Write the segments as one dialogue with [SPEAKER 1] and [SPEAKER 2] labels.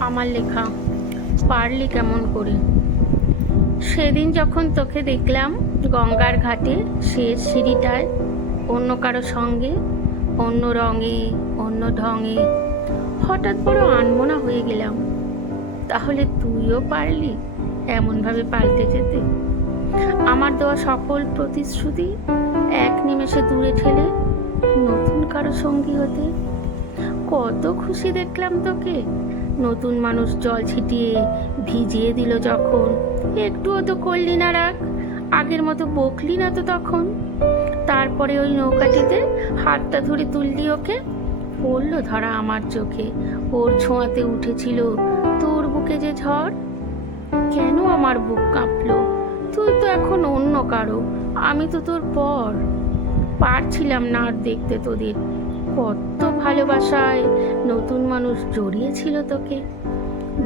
[SPEAKER 1] আমার লেখা। পারলি কেমন করে? সেদিন যখন তোকে দেখলাম গঙ্গার ঘাটে শেষ সিঁড়িটায়, অন্য কারও সঙ্গে, অন্য রঙে, অন্য ঢঙে, হঠাৎ বড় আনমনা হয়ে গেলাম। তাহলে তুইও পারলি এমনভাবে পাল্টে যেতে? আমার দেওয়া সকল প্রতিশ্রুতি এক নিমেষে দূরে ঠেলে নতুন কারও সঙ্গী হতে। কত খুশি দেখলাম তোকে। নতুন মানুষ জল ছিটিয়ে ভিজিয়ে দিল যখন। একটুও তো করলি না রাখ আগের মতো বকলি না তো তখন। তারপরে ওই নৌকাটিতে হাতটা ধরে তুললি ওকে, পড়ল ধরা আমার চোখে। ওর ছোঁয়াতে উঠেছিল তোর বুকে যে ঝড়। কেন আমার বুক কাঁপলো? তুই তো এখন অন্য কারও, আমি তো তোর পর। পারছিলাম না আর দেখতে তোদের। কত ভালোবাসায় নতুন মানুষ জড়িয়েছিল তোকে।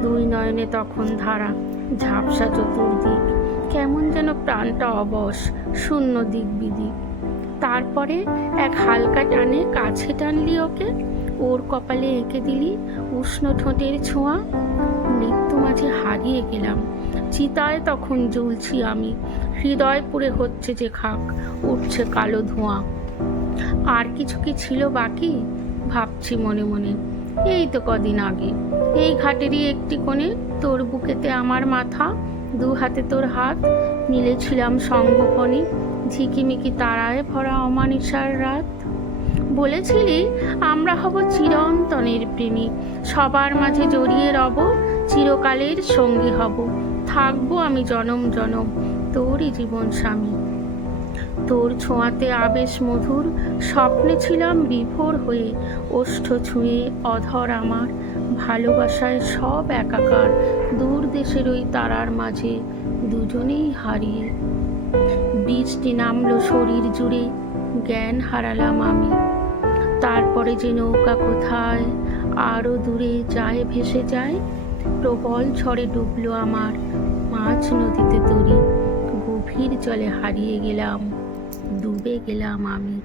[SPEAKER 1] দুই নয়নে তখন ধারা, ঝাপসা চতুর্দিক, কেমন যেন প্রাণটা অবশ, শূন্য দিক বিদিক। তারপরে এক হালকা টানে কাছে টানলি ওকে, ওর কপালে এঁকে দিলি উষ্ণ ঠোঁটের ছোঁয়া। মৃত্যু মাঝে হারিয়ে গেলাম, চিতায় তখন জ্বলছি আমি, হৃদয় পুড়ে হচ্ছে যে খাক, উঠছে কালো ধোঁয়া। আর কিছু কি ছিল বাকি? ভাবছি মনে মনে। এই তো কদিন আগে। এই ঘাটেরই একটি কোণে তোর বুকেতে আমার মাথা, দু হাতে তোর হাত, মিলেছিলাম সঙ্গপনে, ঝিকিমিকি তারায় ভরা অমানিসার রাত। বলেছিলি, আমরা হব চিরন্তনের প্রেমী। সবার মাঝে জড়িয়ে রব, চিরকালের সঙ্গী হব। থাকব আমি জনম জনম, তোরই জীবন স্বামী। তোর ছোঁয়াতে আবেশ মধুর স্বপ্নে ছিলাম বিভোর হয়ে, ওষ্ঠ ছুঁয়ে অধর আমার, ভালোবাসায় সব একাকার, দূর দেশের ওই তারার মাঝে দুজনেই হারিয়ে। বীজটি নামলো শরীর জুড়ে, জ্ঞান হারালাম আমি। তারপরে যে নৌকা কোথায় আরও দূরে যায়, ভেসে যায়, প্রবল ঝড়ে ডুবলো আমার মাছ নদীতে তরি, গভীর জলে হারিয়ে গেলাম। ডুবে গেলাম আমি